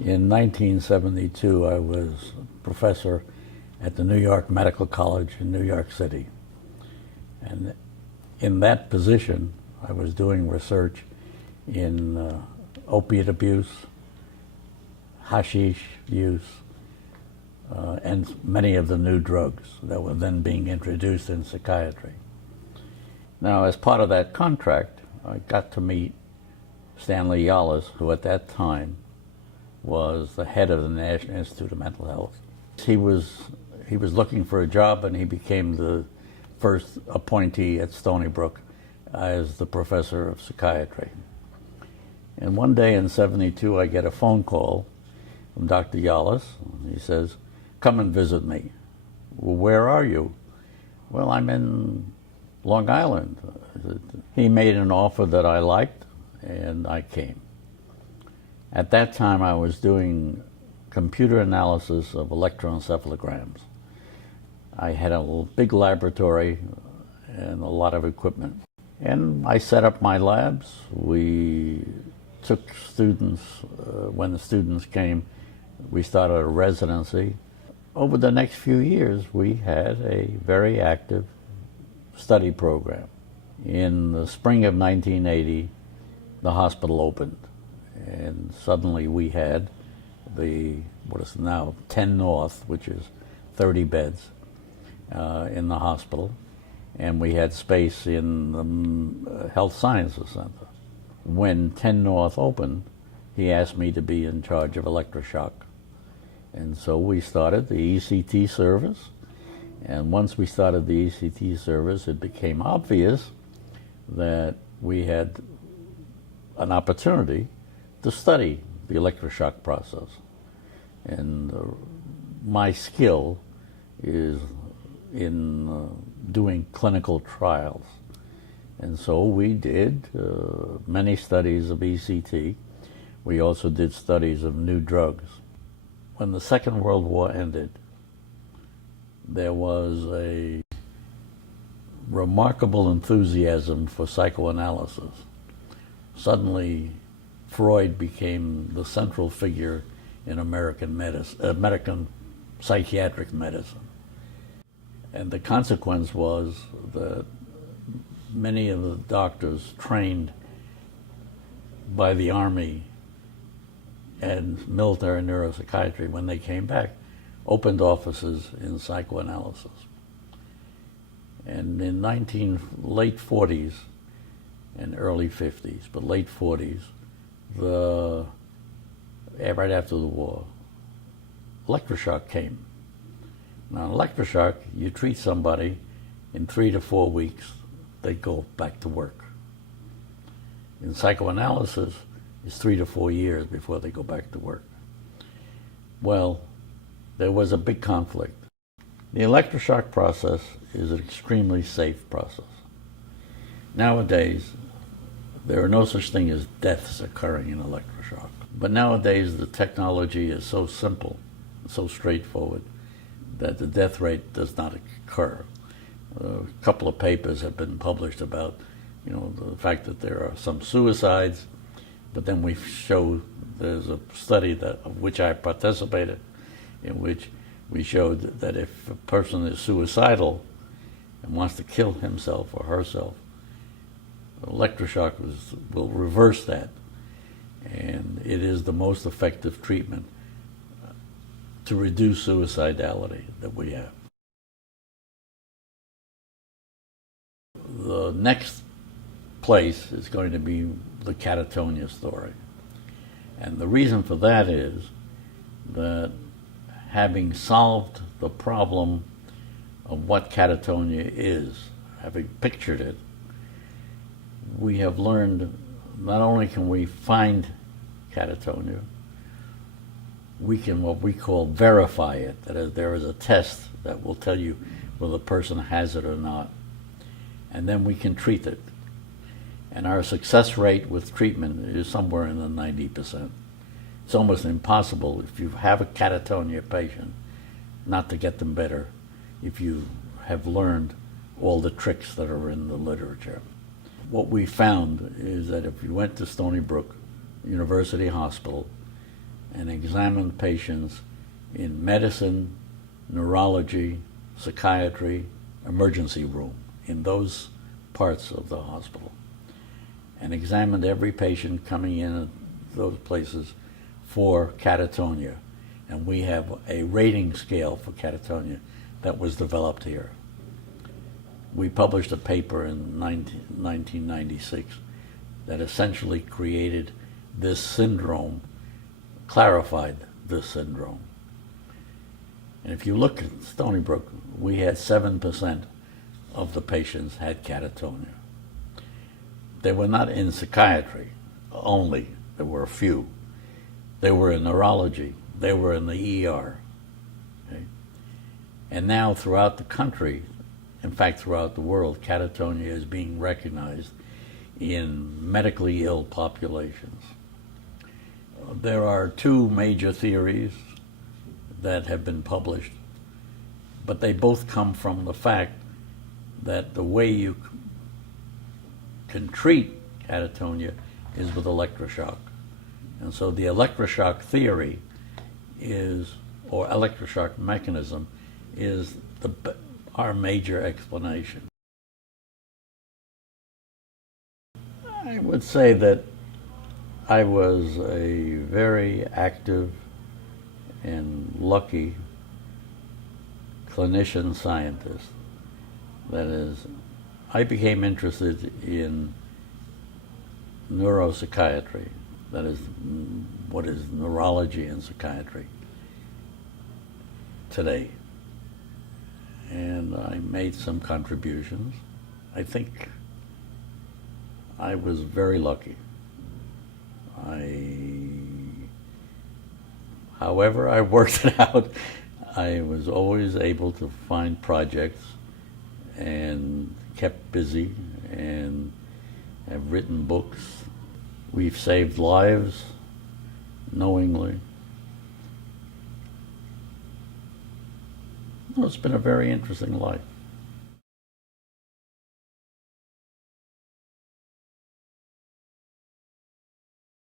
In 1972, I was professor at the New York Medical College in New York City. And in that position, I was doing research in opiate abuse, hashish use, and many of the new drugs that were then being introduced in psychiatry. Now, as part of that contract, I got to meet Stanley Yallis, who at that time was the head of the National Institute of Mental Health. He was looking for a job, and he became the first appointee at Stony Brook as the professor of psychiatry. And one day in '72, I get a phone call from Dr. Yallis. He says, "Come and visit me." "Well, where are you?" "Well, I'm in Long Island." He made an offer that I liked, and I came. At that time, I was doing computer analysis of electroencephalograms. I had a big laboratory and a lot of equipment. And I set up my labs. We took students, when the students came, we started a residency. Over the next few years, we had a very active study program. In the spring of 1980, the hospital opened, and suddenly we had what is now 10 North, which is 30 beds in the hospital, and we had space in the Health Sciences Center. When 10 North opened, he asked me to be in charge of electroshock. And so we started the ECT service, and once we started the ECT service, it became obvious that we had an opportunity to study the electroshock process. And my skill is in doing clinical trials. And so we did many studies of ECT. We also did studies of new drugs. When the Second World War ended, there was a remarkable enthusiasm for psychoanalysis. Suddenly, Freud became the central figure in American psychiatric medicine. And the consequence was that many of the doctors trained by the Army and military neuropsychiatry, when they came back, opened offices in psychoanalysis. And in late 40s and early 50s, but late 40s, right after the war, electroshock came. Now, electroshock, you treat somebody, in 3 to 4 weeks, they go back to work. In psychoanalysis, it's 3 to 4 years before they go back to work. Well, there was a big conflict. The electroshock process is an extremely safe process. Nowadays, there are no such thing as deaths occurring in electroshock. But nowadays, the technology is so simple, so straightforward, that the death rate does not occur. A couple of papers have been published about, the fact that there are some suicides, but then we show there's a study of which I participated, in which we showed that if a person is suicidal and wants to kill himself or herself, electroshock will reverse that, and it is the most effective treatment to reduce suicidality that we have. The next place is going to be the Catatonia Story. And the reason for that is that having solved the problem of what catatonia is, having pictured it, we have learned not only can we find catatonia, we can what we call verify it. That is, there is a test that will tell you whether the person has it or not. And then we can treat it. And our success rate with treatment is somewhere in the 90%. It's almost impossible if you have a catatonia patient not to get them better if you have learned all the tricks that are in the literature. What we found is that if you went to Stony Brook University Hospital and examined patients in medicine, neurology, psychiatry, emergency room, in those parts of the hospital, and examined every patient coming in at those places for catatonia. And we have a rating scale for catatonia that was developed here. We published a paper in 1996 that essentially created this syndrome, clarified this syndrome. And if you look at Stony Brook, we had 7% of the patients had catatonia. They were not in psychiatry only, there were a few. They were in neurology, they were in the ER. Okay? And now throughout the country, in fact throughout the world, catatonia is being recognized in medically ill populations. There are two major theories that have been published, but they both come from the fact that the way you can treat catatonia is with electroshock. And so the electroshock theory is, or electroshock mechanism, is our major explanation. I would say that I was a very active and lucky clinician scientist. That is, I became interested in neuropsychiatry, that is, what is neurology and psychiatry today. And I made some contributions. I think I was very lucky. However I worked it out, I was always able to find projects and kept busy and have written books. We've saved lives knowingly. It's been a very interesting life.